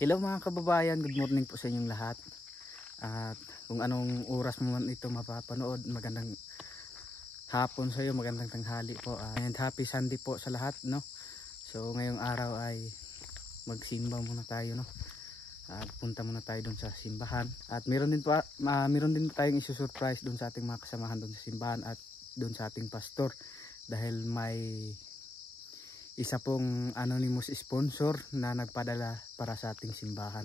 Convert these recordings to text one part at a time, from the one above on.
Hello mga kababayan, good morning po sa inyong lahat. At kung anong oras mo man ito mapapanood, magandang hapon sa iyo, magandang tanghali po. And happy Sunday po sa lahat, no? So ngayong araw ay magsimba muna tayo, no? At punta muna tayo doon sa simbahan. At meron din tayong isusurprise doon sa ating mga kasamahan doon sa simbahan at doon sa ating pastor. Dahil may isa pong anonymous sponsor na nagpadala para sa ating simbahan.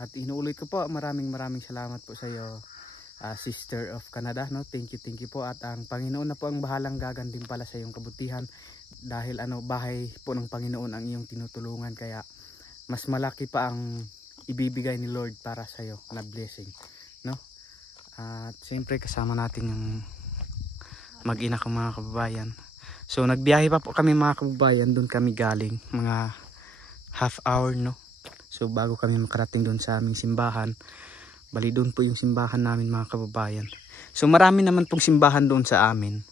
At inuulit ko po, maraming salamat po sa iyo, Sister of Canada, no? Thank you po. At ang Panginoon na po ang bahalang gagantin pala sa iyong kabutihan, dahil bahay po ng Panginoon ang iyong tinutulungan, kaya mas malaki pa ang ibibigay ni Lord para sa iyo na blessing, no? At siyempre kasama natin yung mag-ina ko mga kababayan. So nagbiyahe pa po kami mga kababayan, doon kami galing mga half hour, no? So bago kami makarating doon sa aming simbahan, bali doon po yung simbahan namin mga kababayan. So marami naman pong simbahan doon sa amin.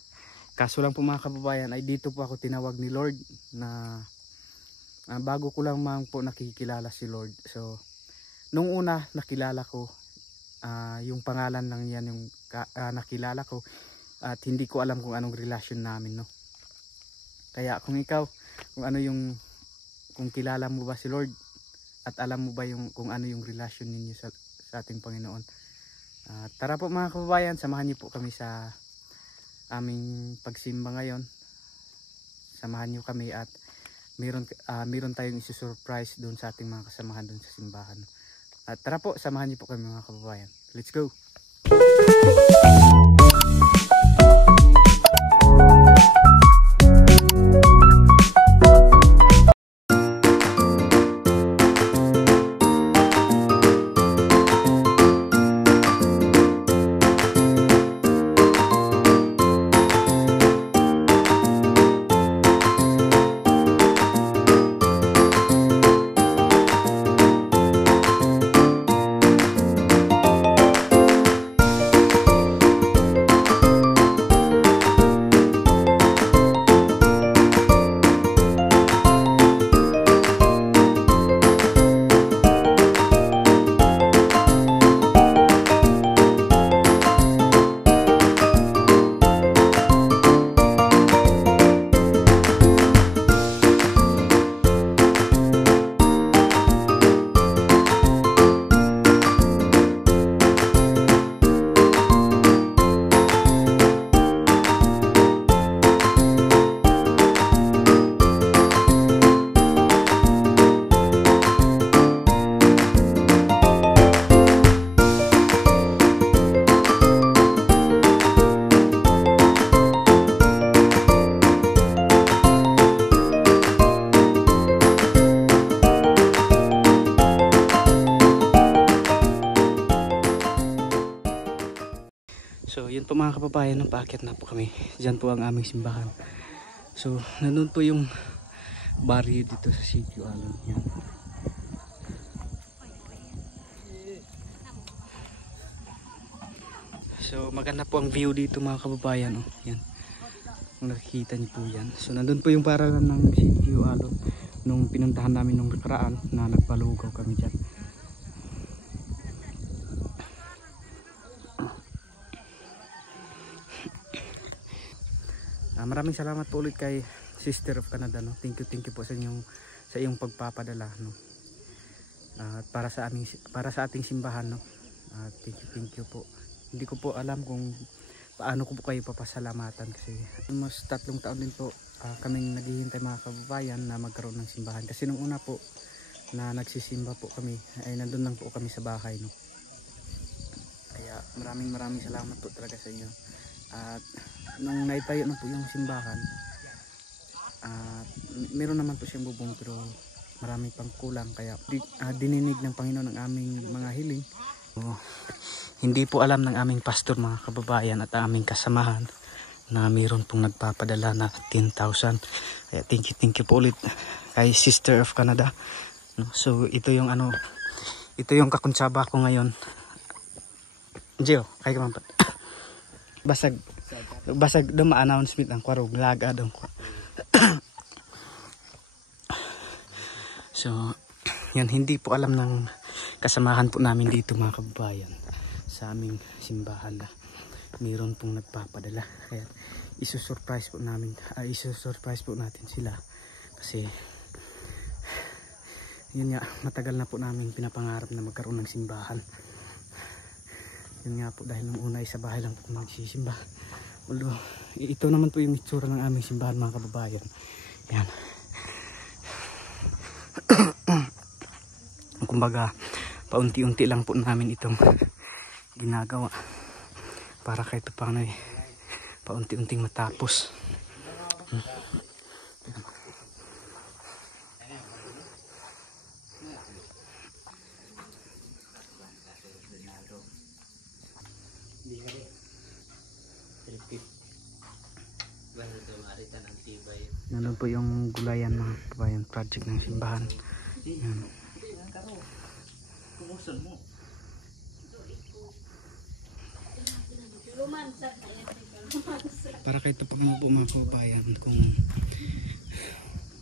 Kaso lang po mga kababayan ay dito po ako tinawag ni Lord na bago ko lang po nakikilala si Lord. So nung una nakilala ko, yung pangalan lang yan yung nakilala ko, at hindi ko alam kung anong relasyon namin, no? Kaya kung kung kilala mo ba si Lord at alam mo ba kung ano yung relasyon ninyo sa ating Panginoon, tara po mga kababayan, samahan niyo po kami sa aming pagsimba ngayon. Samahan niyo kami at meron tayong isusurprise doon sa ating mga kasamahan doon sa simbahan. At tara po, samahan niyo po kami mga kababayan. Let's go! So yun po mga kababayan, paakyat na po kami. Diyan po ang aming simbahan. So nandun po yung barrio dito sa Sitio Alon. Yan. So maganda po ang view dito mga kababayan, oh. Yan. Kung nakikita niyo po yan. So nandun po yung paralan ng Sitio Alon nung pinuntahan namin nung nakaraan na nagpalugaw kami dyan. Maraming salamat po ulit kay Sister of Canada, no? Thank you po sa iyong pagpapadala, no? Para sa ating simbahan, no? Thank you po. Hindi ko po alam kung paano ko po kayo papasalamatan, kasi almost 3 taon din po kaming naghihintay mga kababayan na magkaroon ng simbahan. Kasi nung una po na nagsisimba po kami ay nandun lang po kami sa bahay, no? Kaya maraming salamat po talaga sa inyo. At nung naitayo na po yung simbahan, meron naman po siyang bubong pero marami pang kulang, kaya dininig ng Panginoon ang aming mga hiling. Hindi po alam ng aming pastor mga kababayan at aming kasamahan na mayroon pong nagpapadala na 10,000. Kaya thank you po ulit kay Sister of Canada. So ito yung kakuntsaba ko ngayon. Gio, kay ka man pa. Basag do ma-announcement ang kwarog laga dong ko. So yan, hindi po alam ng kasamahan po namin dito mga kababayan sa aming simbahan na mayroon pong nagpapadala. Kaya isusurprise po natin sila kasi yun nga, matagal na po namin pinapangarap na magkaroon ng simbahan. Yun nga po, dahil nung una ay sa bahay lang po nagsisimba. Although ito naman po yung itsura ng aming simbahan mga kababayan. Yan. Kumbaga paunti-unti lang po namin itong ginagawa para kahit paano ay paunti-unting matapos. Nandun po yung gulayan mga kababayan, project ng simbahan. Yan. Para kahit pa po mga kababayan, kung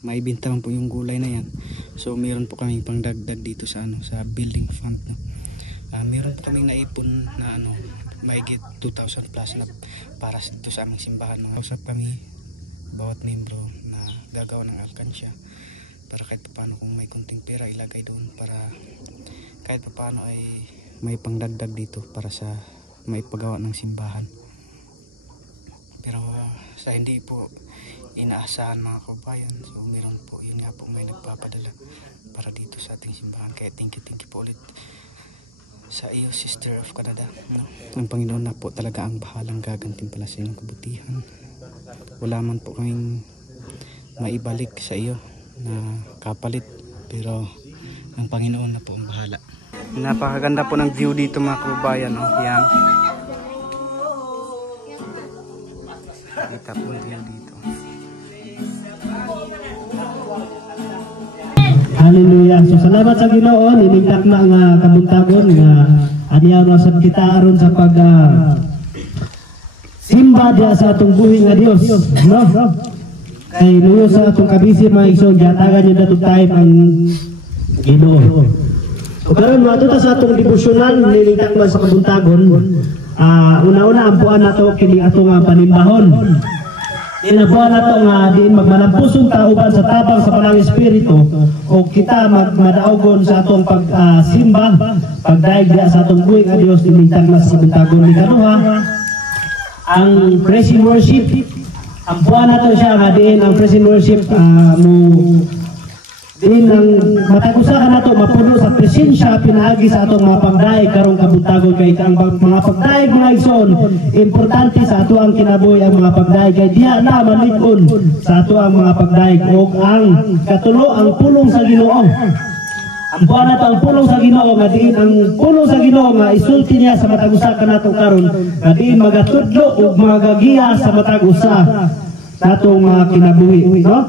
maibenta man po yung gulay na yan, so meron po kaming pangdagdag dito sa sa building fund, no? Meron po kaming naipon na mahigit 2,000 plus na para dito sa aming simbahan. Usap kami bawat membro na gagawa ng alkansya para kahit paano kung may kunting pera ilagay doon para kahit paano ay may pangdagdag dito para sa maipagawa ng simbahan. Pero sa hindi po inaasahan mga kababayan, so meron po, yun nga po, may nagpapadala para dito sa ating simbahan. Kaya thank you po ulit sa iyo, Sister of Canada, no? Ang Panginoon na po talaga ang bahalang gagantimpala sa inyong kabutihan. Wala man po kaming maibalik sa iyo na kapalit, pero ang Panginoon na po ang bahala. Napakaganda po ng view dito mga kababayan, no? Yan. Kita po yung view dito. Hallelujah. So salamat sa Ginoo, nimigdak na nga kabuntagon nga aniyaw na sa kita aron sa pag simba dia sa atong buhi nga Dios, no? Kay nuyo sa atong kabisi mga igsoon, gatagan niyo datong time ang Ginoo. So karon mo ta sa atong devotional nimigdak man sa kabuntagon. Una-una ampuan nato kini atong panimbahon. Inabuhan na ito nga diin magmalampusong tauban sa tabang sa Panang Espiritu o kita magmadaogon sa atong pagsimba, pagdaig diya sa atong buhay nga Diyos dimintag na sa kabuntagon ni kanuha ang praise and worship. Ampuan na ito siya nga diin ang praise and worship diin ang matagusahan na ito mapuno sa presensya pinaagi sa atong mga pagdaig karong kabuntagon kay ang mga pagdaig mga igsoon importante sa ato ang kinabuhi ang mga pagdaig kay diya na malikon sa ato ang mga pagdaig o ang katulo ang pulong sa Ginoo. Ang buwan na ito ang pulong sa Ginoo nga diin ang pulong sa Ginoo nga isulti niya sa matagusahan nato karon nga diin magatudlo o magagiya sa matagusa natong mga kinabuhi, no?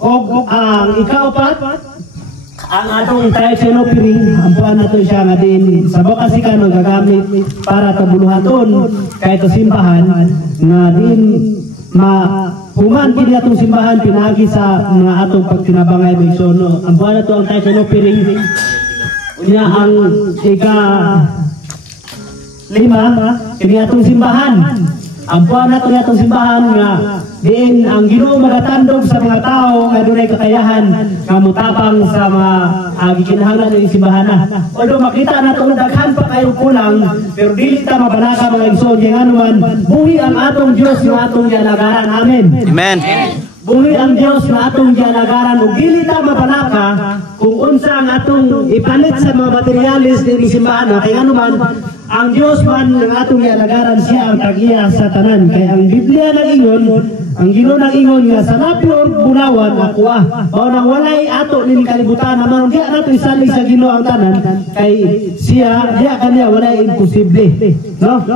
O ang ikaapat ang atong traditional offering, ang buwan na ito siya nga din sa kasi ka gagamit para tabuluhaton kahit simbahan nga din human kini atong simbahan pinagi sa mga atong pagtinabangay so, no? Ang buwan na ito ang traditional offering niya ang ika-5 kini atong simbahan. Ang buwan na ito atong simbahan nga diin ang Ginoo magatandog sa mga tao nga dunay kakayahan nga mutabang sa mga gikinahanglan ng simbahan. Although makita nato nga daghan pa kayo kulang, pero dili ta mabanaka mga igsoon kay anuman buhi ang atong Dios nga atong ginagaran. Amen. Amen. Buhi ang Dios nga atong ginagaran ug dili ta mabanaka kung unsa ang atong ipalit sa mga materialis dinhi simbahan kay anuman ang Dios man ng atong ginagaran siya ang tagiya sa tanan. Kay ang Biblia nag-ingon, ang Ginoo nag-ingon nga sa napyo bunawan ako mao nang walay ato ning kalibutan naman diya nato isali sa Ginoo ang tanan kay siya diya kaniya walay imposible, no?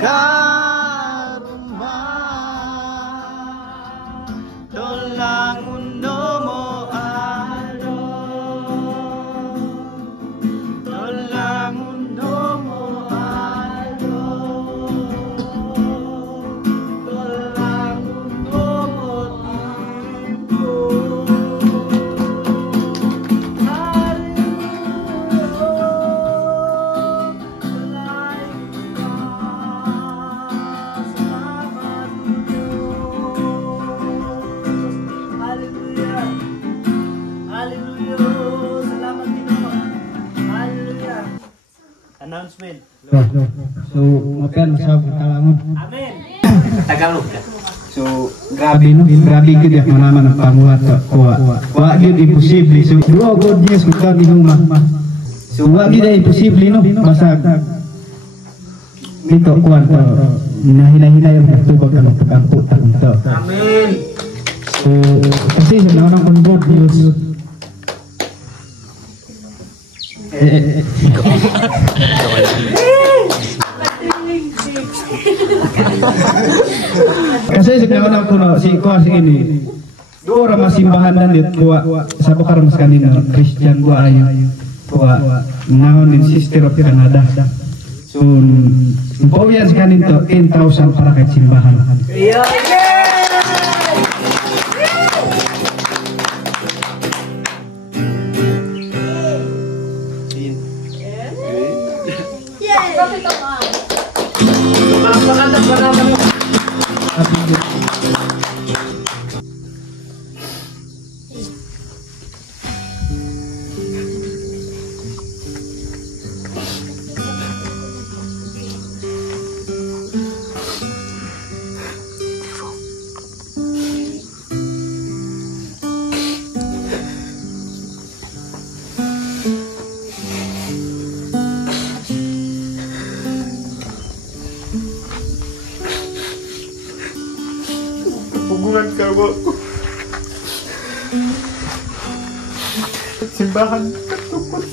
karuma tolang mundo mo alo tolang mundo mo alo tolang mundo mo alo announcement. So, mapian sa kalangon. Amen. Tagalog. So, grabe no, grabe gid yak manaman ang panguhat wa gid imposible. So, duo god yes magka gihuma. So, wa gid imposible no, basag dito kuan ko hinahinay ang tubag ang pagkampo ta unta. Amen. So, kasi sa naon ang god news. Kasi sa naon ko no si ko si ini. Do ra masimbahan dan dit kuwa sa bukar mas kanina Christian gua ayo. Kuwa naon din Sister of Canada. So, bawian sa kanin to 10,000 para kay simbahan. Hubungan kawa ko. Simbahan katupad.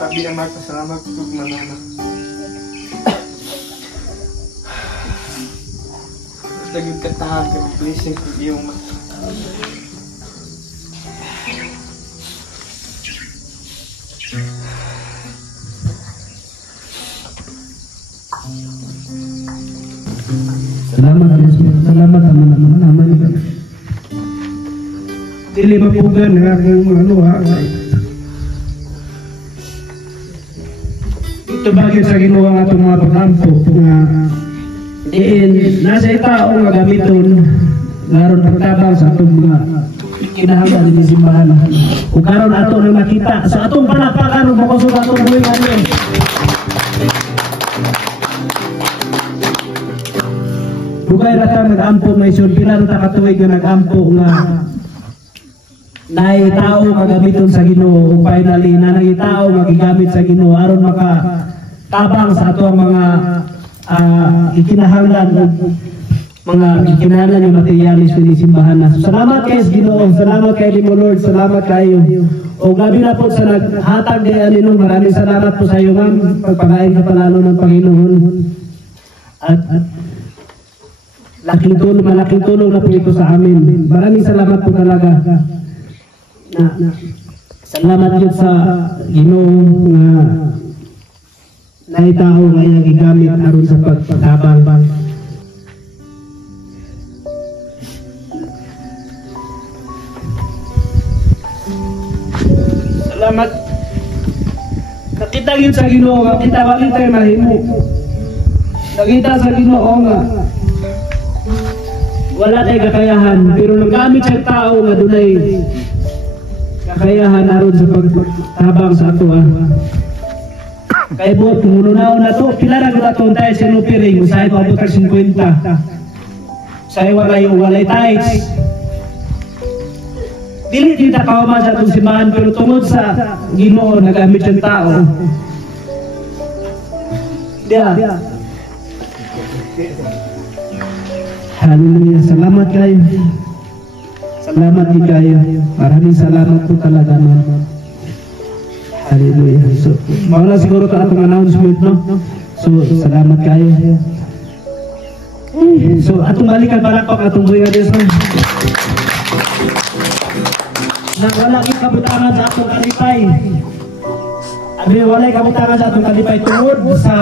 Sabi ng magpasalamat ko manana. Lagi katahan ka blessing ko iyong mata. Salamat naman. Dili mapugan ang aking ano ha. Ito bakit sa Ginoo ang atong mga paghampo nga nasa tao nga gamiton laron pagtabang sa atong mga kinahanglan ni simbahan. Ug karon ato nang makita sa atong palakpakan ug makosog atong buhay ngayon. Dugay ra ta nag-ampo may sun pila ta katuig nga nag-ampo nga nay tao nga gamiton sa Ginoo ug finally nanay tao nga gigamit sa Ginoo aron makatabang sa ato ang mga ikinahanglan o mga ikinahanglan yung materialis ni simbahan na. Salamat kayo Ginoo, salamat kayo ni mo Lord, salamat kayo. O gabi na po sa naghatag ni Aninong, maraming salamat po sa iyo ma'am, pagpakain ka palalo ng Panginoon. At malaking tulong na po ito sa amin. Maraming salamat po talaga. Salamat yun sa Ginoo na naitao nga yung gigamit aron sa pagtabang. Salamat. Nakita yun sa Ginoo nga kita wali tayo mahimo. Nakita sa Ginoo nga wala tayo kakayahan pero nagamit sa tao nga dunay kakayahan aron sa pagtabang sa ato. Kaya po, tumununaw na to, pila na gula tayo sa nupiring, usahay pa po 50. Usahay walay tights. Dili kita kauma sa itong simbahan, pero tungod sa Ginoo, nagamit yung tao. Hallelujah. Salamat kayo. Salamat din kayo. Maraming salamat po talaga, ma'am. Hallelujah. So, mawala siguro ito atong announcement, no? So, salamat kayo. So, atong balikan palakpak atong buhay nga Diyos, no? Nang wala kang kabutangan sa atong kalipay. Walay kabutangan sa atong kalipay tungod sa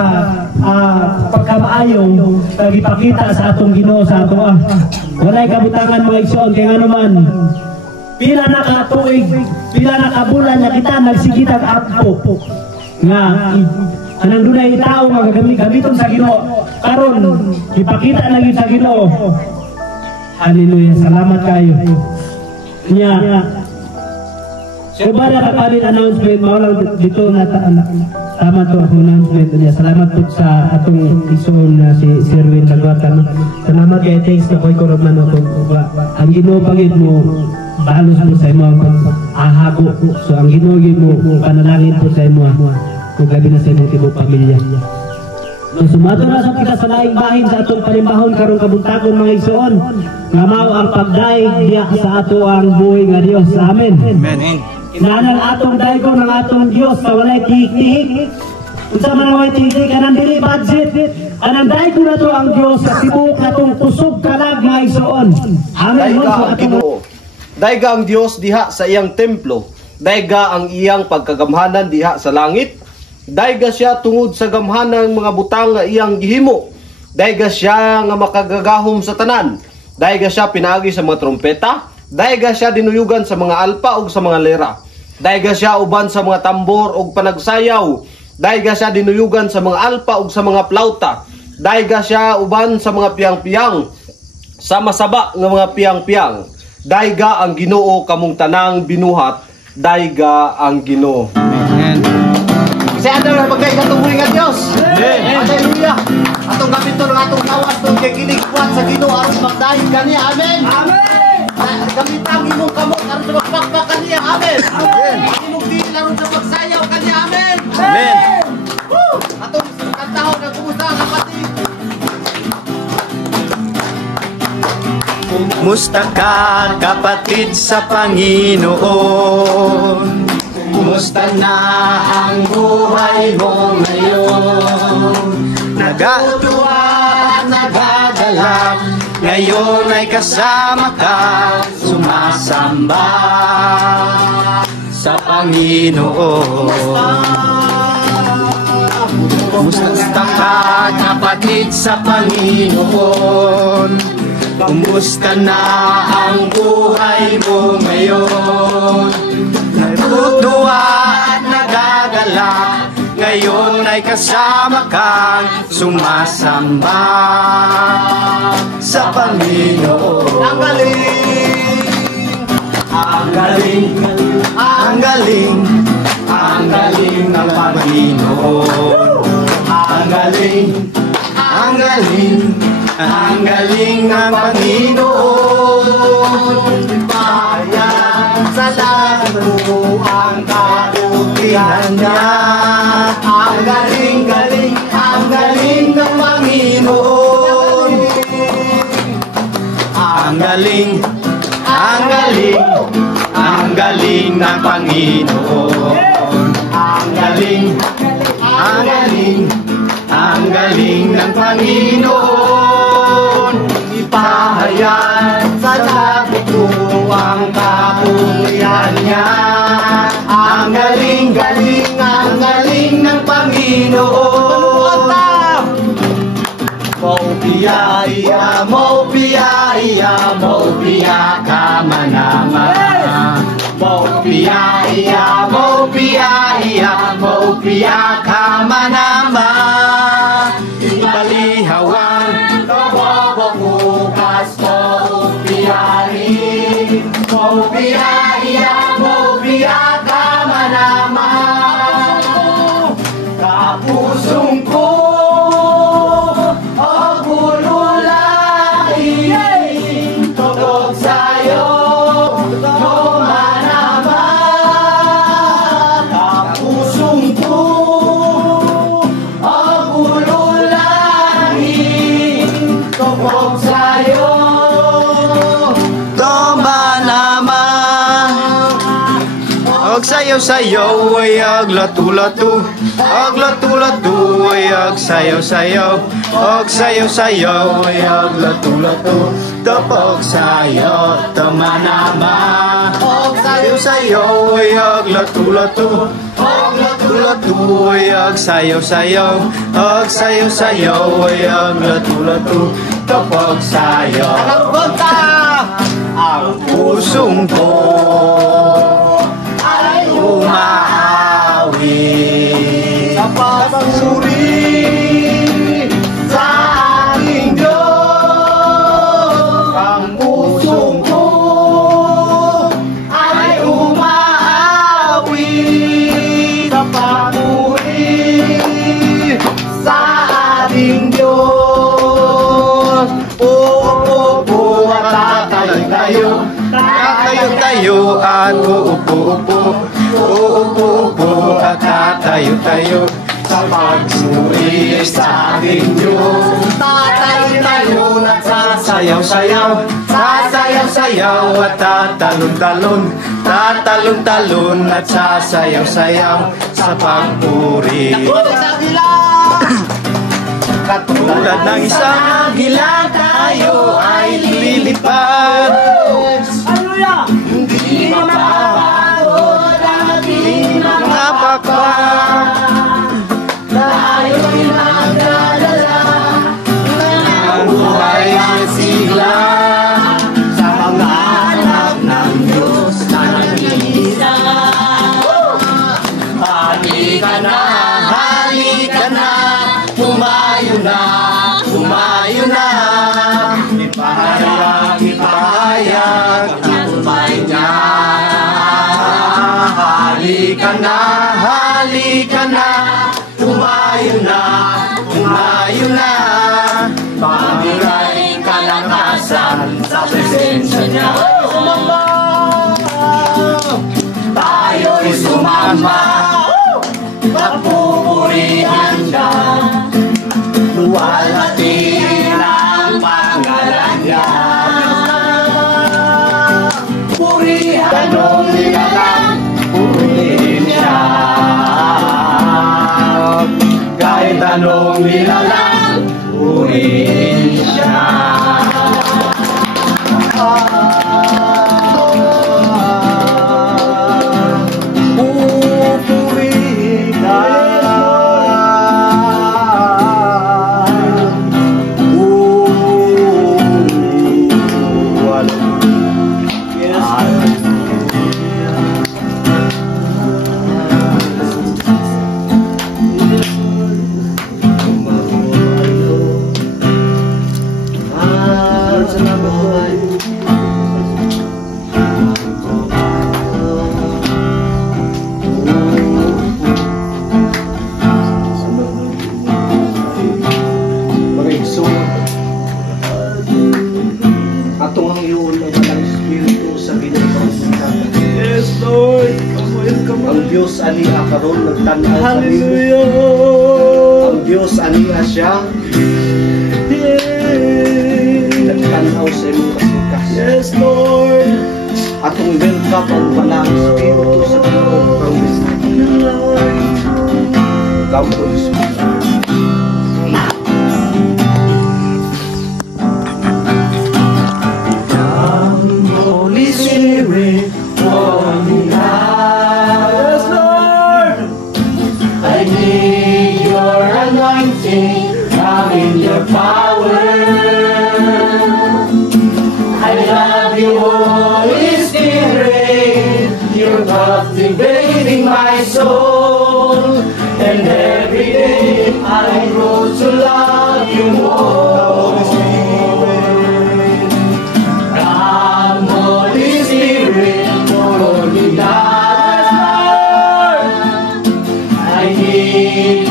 pagkamaayo pagipakita sa atong Ginoo sa ato walay kabutangan mga igsoon kay nga naman pila na ka tuig, pila na ka bulan na kita nagsigitag apo nga anang dunay tao nga gamiton sa Ginoo karon ipakita na gyud sa Ginoo. Hallelujah. Salamat kayo. So para kapanin announcement, maulang dito na tama to ang announcement niya. Salamat po sa atong isuon na si Sherwin Lagwatan. Salamat kay thanks na ko'y korobnan ako. Ang Ginoo pagid mo, balos mo sa imo ang ahago. So ang Ginoo mo, panalangin po sa imo. Kung gabi na sa imong tibok pamilya. So sumato na sa kita sa laing bahin sa atong panimbahon karong kabuntagon mga igsoon. Nga mao ang pagdaig diya sa ato ang buhay nga Dios. Amen. Amen. Inaanal atong daigo ng atong Diyos sa walay tihik-tihik. Kung sa mga walay tihik-tihik, anang dili budget. Anang daigo na to ang Diyos sa tibuk na itong kusog kalag mga igsoon. Amen. Daiga ang Diyos diha sa iyang templo. Daiga ang iyang pagkagamhanan diha sa langit. Daiga siya tungod sa gamhanan mga butang nga iyang gihimo. Daiga siya nga makagagahom sa tanan. Daiga siya pinaagi sa mga trompeta. Daiga siya dinuyugan sa mga alpa ug sa mga lera. Daiga siya uban sa mga tambor ug panagsayaw. Daiga siya dinuyugan sa mga alpa ug sa mga plauta. Daiga siya uban sa mga piyang-piyang, sa masaba nga mga piyang-piyang. Daiga ang Ginoo kamong tanang binuhat. Daiga ang Ginoo. Amen. Sa ato na pagkay katunguri nga Dios. Amen. Hallelujah. Atong gamito ng atong kawas tong kay kinig-kuat sa Ginoo aron magdahig kaniya. Amen. Amen. Gamitang imong kamot aron sa magpakpak kaniya. Amen. Amen. Imong dili aron sa pagsayaw kaniya. Amen. Amen. Atong kantahon nga kumusta ang kapatid. Kumusta ka kapatid sa Panginoon? Kumusta na ang buhay mo ngayon? Nagatuwa at nagagalak, ngayon ay kasama ka, sumasamba sa Panginoon. Kumusta ka kapatid sa Panginoon? Kumusta na ang buhay mo ngayon? Natutuwa at nagagalak, ngayon ay kasama kang sumasamba sa Panginoon. Ang galing! Ang galing! Ang galing! Ang galing ng Panginoon! Ang galing! Ang galing! Ang galing ng Panginoon, bayan sa lahat mo ang kabutihan niya. Ang galing, galing, ang galing ng Panginoon. Ang galing, ang galing, ang galing ng Panginoon. Ang galing, ang galing, ang galing ng Panginoon. Ipahayag sa langit mo ang kabutihan niya. Ang galing, galing, ang galing ng Panginoon. Maupiyaya, maupiyaya, maupiya ka manama. Maupiyaya, maupiyaya, maupiya ka manama. Ibalihawan, kawawakukas, maupiyahin. Maupiyaya, maupiya ka manama. Kapusong ko sayaw-sayaw ay aglatu-latu. Aglatu-latu ay agsayaw-sayaw. Agsayaw-sayaw ay aglatu-latu. Tapag sayaw tamanama. Agsayaw-sayaw ay aglatu-latu. Aglatu-latu ay agsayaw-sayaw. Agsayaw-sayaw ay aglatu-latu. Tapag sayaw ang pusong ko ay umahawi sa pagsuri sa ating Diyos. Ang pusong ko ay umahawi sa pagsuri sa ating Diyos. Tatayo at uupo-upo. Uupo-upo at tatayo-tayo sa pagsuri sa ating Diyos. Tatayo-tayo at sasayaw-sayaw. Sasayaw-sayaw at tatalon-talon. Tatalon-talon at sasayaw-sayaw sa pagpuri. Katulad ng isang agila, tayo ay lilipad. Hindi mapapagod ang ating mga pakpak. Tayo'y magdadala ng buhay ang sigla sa mga anak ng Diyos na nag-iisa. Halika na, halika na, tumayo na, tumayo na. Ipahayag, ipahayag ang tumay niya. Halika na, halika na, tumayo na, tumayo na. Pamigay kalakasan sa presensya niya. Tayo'y sumama, pagpupurihan ka. Luwalhatiin ang pangalan niya. Purihan anong nilalang, purihin siya. Kahit anong nilalang, purihin siya. Pupurihin ka. Ang Diyos aniya karon nagtanaw sa nimo. Ang Diyos aniya siya nagtanaw sa imong kasikas. Yes, Lord. Atong welcome ang Banal Espiritu sa Panginoon promise. Come, Holy Spirit. Holy Spirit, fall in us. Yes, Lord. I need your anointing, come in your power. I love you, Holy Spirit. You're captivating my soul, and every day I grow to love you more.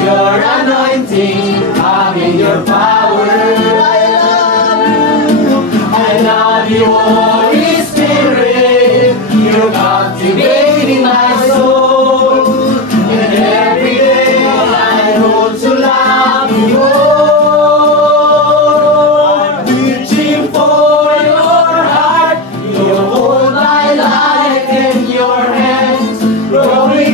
Your anointing, I'm in your power. I love you, Holy Spirit. You're captivating my soul, and every day I hope to love you more. I'm reaching for your heart. You hold my life in your hands, growing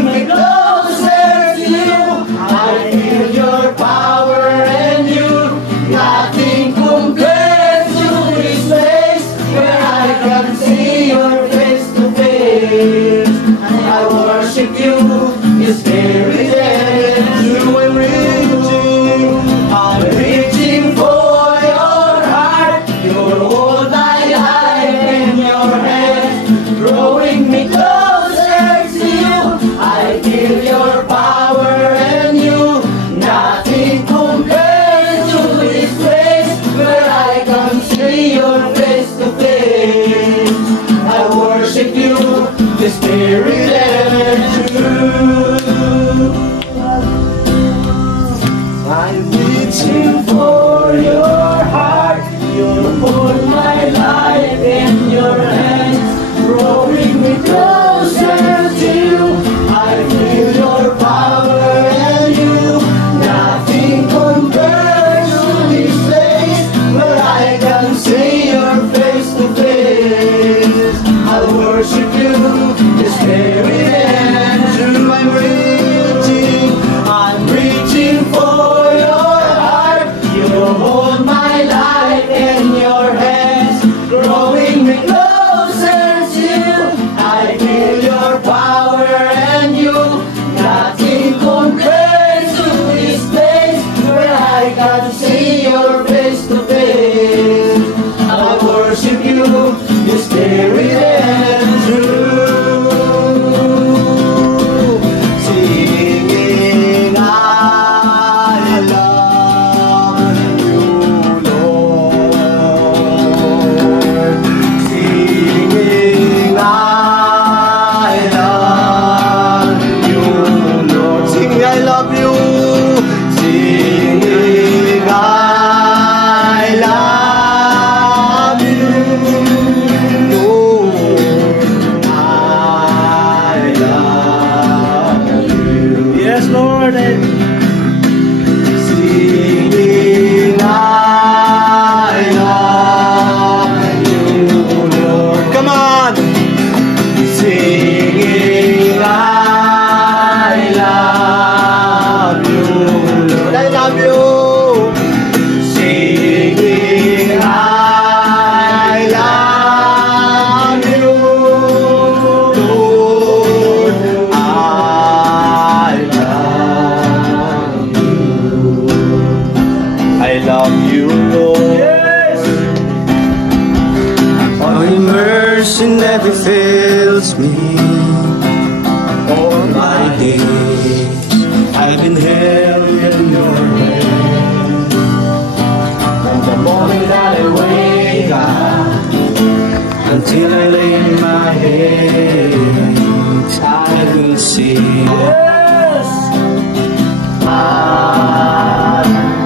you, Lord. Oh, your mercy never fails me. All my days I've been held in your hand. From the morning that I wake up until I lay my head, I will sing.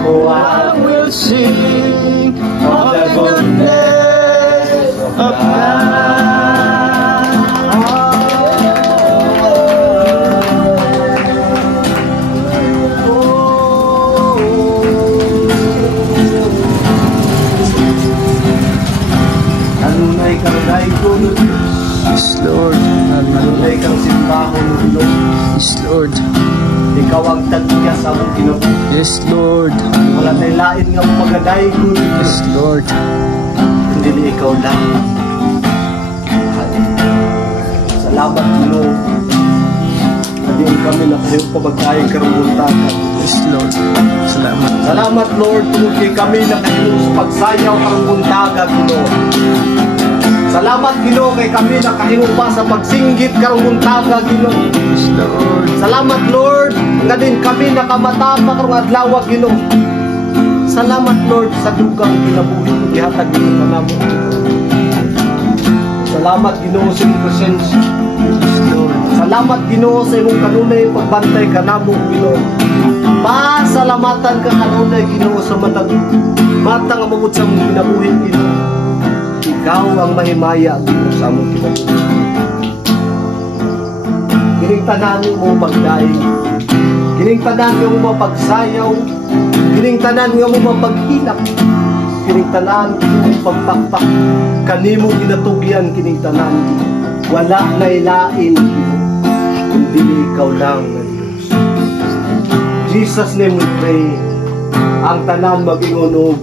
Oh, I will sing of the goodness of God. Kanunay kang daigol, Yes, Lord. kanunay kang simbahon, Lord. Yes, Lord. Ikaw ang tagya sa among kinabuhi. Yes, Lord. Wala tayo lain nga magadaigol, Yes, Lord. hindi ni ikaw lang. Salamat, Lord. Hindi kami nakahiw pa magkain karunguntakan. Yes, Lord. Salamat. Salamat, Lord, tungkol kay kami nakahiw sa pagsayaw karunguntagan, Lord. Salamat, Ginoo, kay kami nakahiw pa sa pagsinggit karunguntagan, Ginoo. Yes, Lord. Salamat, Lord, nga din kami nakamatama karong adlaw, Ginoo. Salamat, Lord, sa dugang kinabuhi mo gihatag dito kanamo. Salamat, Ginoo, sa imong presensya. Yes, Lord. Salamat, Ginoo, sa imong kanunay pagbantay kanamo, Ginoo. Pasalamatan ka kanunay, Ginoo, sa matang mamud sa among kinabuhi, Ginoo. Ikaw ang mahimaya, Ginoo, sa among kinabuhi. Kining tanan mo pagdaig, kining tanan nga mo mapagsayaw, kining tanan nga mo mapaghilak, kining tanan mo pagpakpak, kanimo ginatugyan kining tanan. Wala na ilain, kundi ikaw lang na Diyos. Jesus name we pray, ang tanan mag-ingunog.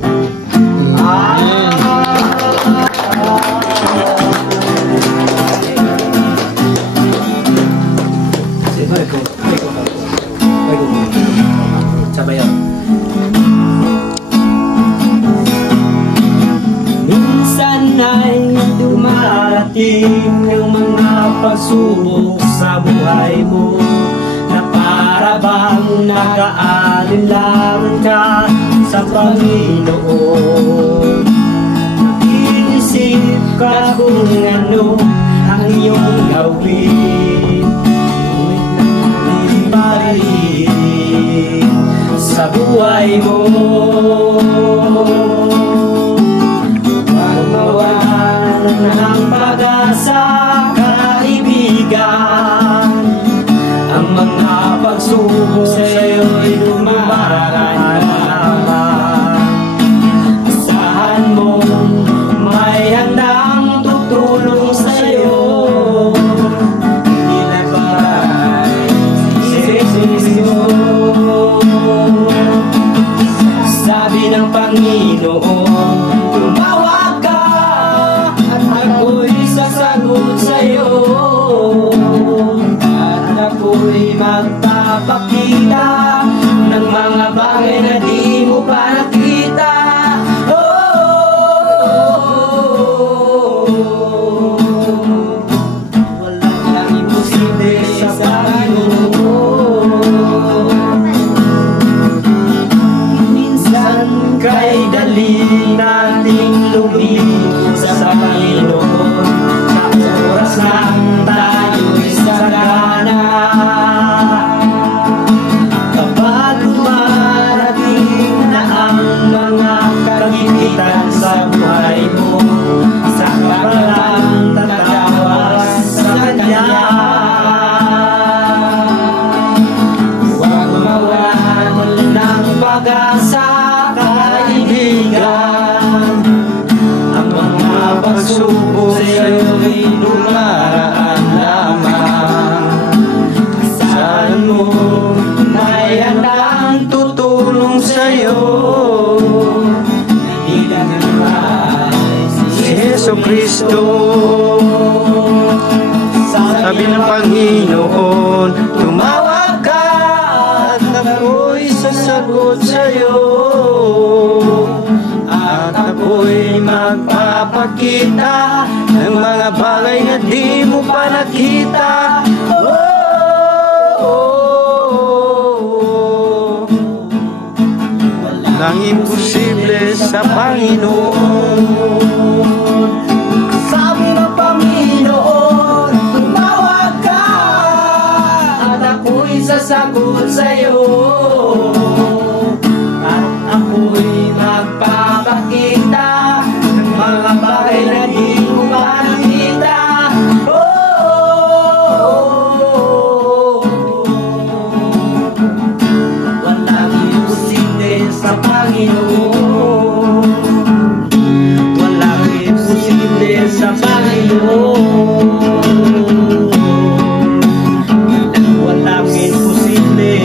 Minsan ay dumarating ang mga pagsubok sa buhay mo, na para bang nag-aalinlangan ka sa Panginoon. Iisip ka kung ano ang iyong gawin, ibalik sa buhay mo. Huwag mawalan ng pag-asa, kaibigan. Ang mga pagsubok sa'yo'y dumaraan lamang. Asahan mo may handang tutulong sa'yo. Ilagay si Kristo. Sabi ng Panginoon, tumawag ka at ako'y sasagot sa'yo, at ako'y magpapakita ng mga bagay na di mo pa nakita. Walang imposible sa Panginoon. Minsan kay dali nating lumibot sa Panginoon, sa oras nang tayo'y sagana. Kapag dumarating na ang mga kagipitan sa buhay mo, saka ka lang tatawas sa Kanya. Huwag mawalan ng pag-asa, kaibigan. Ang mga pagsubok sa'yo'y dumaraan lamang. Saan mo may handang tutulong sa'yo? Nandidangay si Jesucristo. Sabi ng Panginoon, tumawag ka at ako'y sasagot sa'yo. magpapakita ng mga bagay na di mo pa nakita. Walang imposible sa Panginoon. Sabi ng Panginoon, tumawag ka at ako'y sasagot sa'yo. At ako'y magpapakita ng mga bagay na di mo pa nakita. Walang imposible sa Panginoon. Walang imposible sa Panginoon. Walang imposible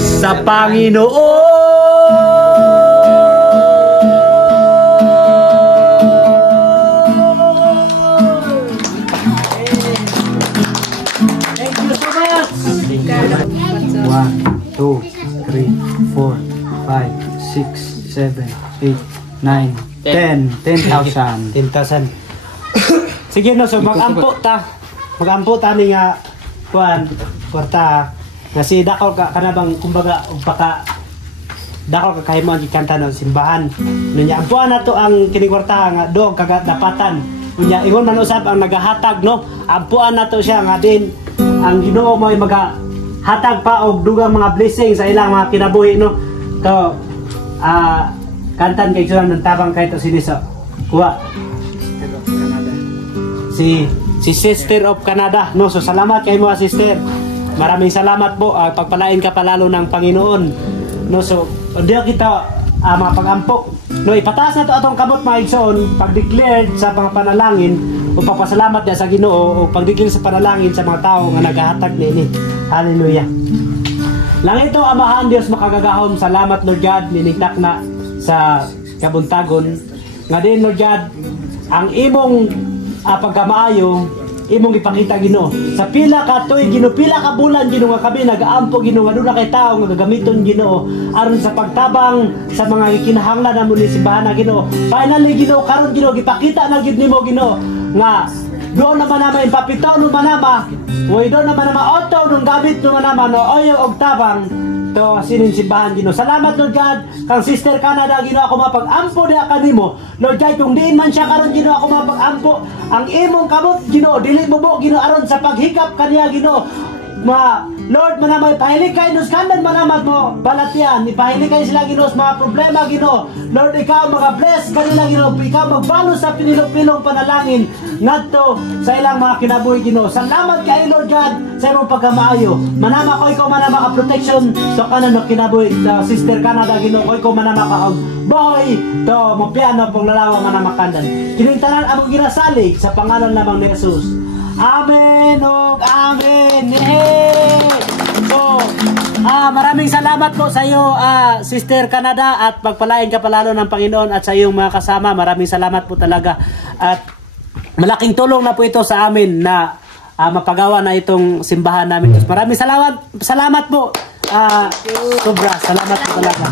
sa Panginoon. Thank you so much. 1, 2, 3, 4, 5, 6, 7, 8, 9, 10. 10,000. 10,000. Sige no, so mag-ampo ta. Mag-ampo ta ni nga kuan kwarta nga si dakaw ka kanabang kumbaga baka dakaw ka kahimo ang kanta ng simbahan. Nunya ampuan nato ang kini kwarta nga dog kaga dapatan. Nunya ingon man usab ang nagahatag no. Ampuan nato siya nga din ang Ginoo mo hatag pa og dugang mga blessing sa ilang mga kinabuhi no. To kantan kay Juan ng tabang kay to siniso. Kuha. Si Sister of Canada no. So salamat kay mo sister. Maraming salamat po. Pagpalain ka palalo ng Panginoon. No, so diyo kita mapag-ampok. No, ipataas na to atong kamot mga igsoon pag-declare sa mga panalangin o pagpasalamat niya sa Ginoo o pag-declare sa panalangin sa mga tao nga nagahatag nini. Hallelujah. Langit o Amahan Dios makagagahom, salamat Lord God ninitak na sa kabuntagon. Nga din Lord God ang imong pagkamaayo imong ipakita Ginoo sa pila ka toy Ginoo, pila ka bulan Ginoo nga kami nagaampo Ginoo aduna kay tawo nga gagamiton Ginoo aron sa pagtabang sa mga kinahanglan namo ni simbahan na Ginoo. Finally Ginoo karon Ginoo gipakita na gid nimo Ginoo nga doon naman naman impapito no manama way doon naman naman auto nung gamit no manama no oyo og tabang to sinin simbahan Ginoo. Salamat Lord God kang Sister Canada Ginoo ako mapag-ampo diha kanimo Lord God kung diin man siya karon Ginoo ako mapag-ampo ang imong kamot Ginoo dili bubo Ginoo aron sa paghikap kaniya Ginoo Lord manamay pahilikay nos kandan manamad mo balatian ipahilikay sila Ginoo sa mga problema Ginoo. Lord ikaw mga bless kanila Ginoo ikaw magbalo sa pinilong-pilong panalangin ngadto sa ilang mga kinabuhi Ginoo. Salamat kay Lord God sa imong pagkamaayo. Manama ko ikaw manama ka protection sa kanan ng kinabuhi Sister Canada Ginoo ko ikaw manama ka og boy to mo piano pong lalawang nga namakandan. Kining tanan among ginasalig sa pangalan lamang ni Jesus. Amen og amen. Hey! So, maraming salamat po sa iyo Sister Canada at pagpalain ka palalo ng Panginoon at sa iyong mga kasama. Maraming salamat po talaga at malaking tulong na po ito sa amin na mapagawa na itong simbahan namin. Maraming salamat po. Sobra salamat po talaga.